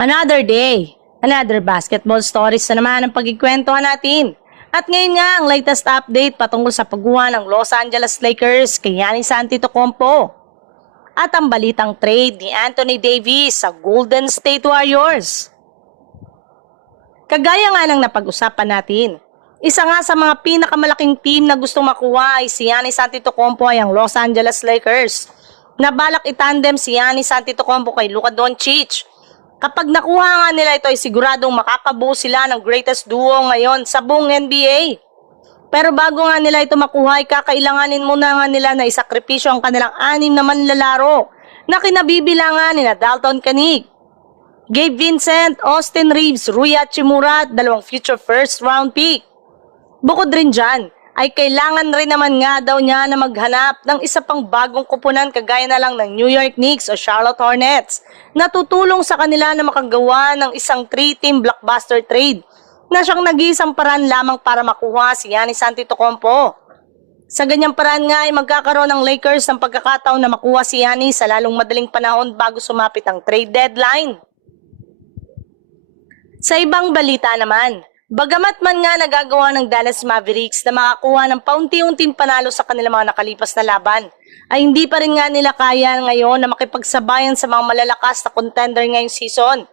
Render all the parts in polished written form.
Another day, another basketball stories na naman ang pagkikwentuhan natin. At ngayon nga ang latest update patungkol sa pagguha ng Los Angeles Lakers kay Giannis Antetokounmpo. At ang balitang trade ni Anthony Davis sa Golden State Warriors. Kagaya nga ng napag-usapan natin, isa nga sa mga pinakamalaking team na gustong makuha ay si Giannis Antetokounmpo ay ang Los Angeles Lakers. Nabalak itandem si Giannis Antetokounmpo kay Luka Doncic. Kapag nakuha nga nila ito ay siguradong makakabuo sila ng greatest duo ngayon sa buong NBA. Pero bago nga nila ito makuha ay kakailanganin muna nga nila na isakripisyo ang kanilang 6 na manlalaro na kinabibilangan ni Dalton Keunig, Gabe Vincent, Austin Reeves, Rui Hachimura at 2 future first round pick. Bukod rin dyan, ay kailangan rin naman nga daw niya na maghanap ng isa pang bagong kupunan kagaya na lang ng New York Knicks o Charlotte Hornets na tutulong sa kanila na makagawa ng isang 3-team blockbuster trade na siyang nag-iisang paraan lamang para makuha si Giannis Antetokounmpo. Sa ganyang paraan nga ay magkakaroon ng Lakers ng pagkakataon na makuha si Giannis sa lalong madaling panahon bago sumapit ang trade deadline. Sa ibang balita naman, bagamat man nga nagagawa ng Dallas Mavericks na makakuha ng paunti-unting panalo sa kanilang mga nakalipas na laban, ay hindi pa rin nga nila kaya ngayon na makipagsabayan sa mga malalakas na contender ngayong season.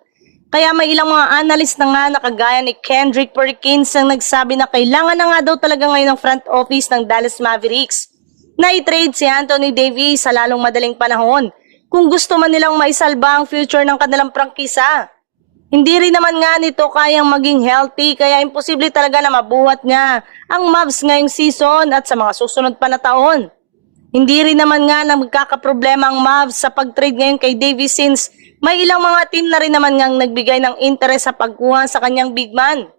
Kaya may ilang mga analyst na nga na kagaya ni Kendrick Perkins ang nagsabi na kailangan na nga daw talaga ngayon ng front office ng Dallas Mavericks na i-trade si Anthony Davis sa lalong madaling panahon kung gusto man nilang maisalba ang future ng kanilang prangkisa. Hindi rin naman nga nito kayang maging healthy kaya imposible talaga na mabuhat nga ang Mavs ngayong season at sa mga susunod pa na taon. Hindi rin naman nga na magkakaproblema ang Mavs sa pag-trade ngayon kay Davis since may ilang mga team na rin naman nga nagbigay ng interest sa pagkuha sa kanyang big man.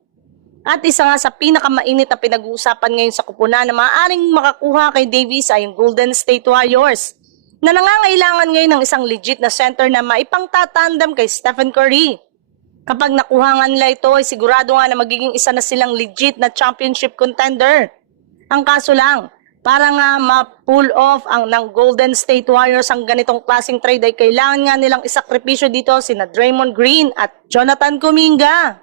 At isa nga sa pinakamainit na pinag-uusapan ngayon sa kupunan na maaaring makakuha kay Davis ay yung Golden State Warriors na nangangailangan ngayon ng isang legit na center na maipangtatandem kay Stephen Curry. Kapag nakuha nga nila ito ay sigurado nga na magiging isa na silang legit na championship contender. Ang kaso lang, para nga ma-pull off ang ng Golden State Warriors ang ganitong klaseng trade ay kailangan nga nilang isakripisyo dito sina Draymond Green at Jonathan Kuminga.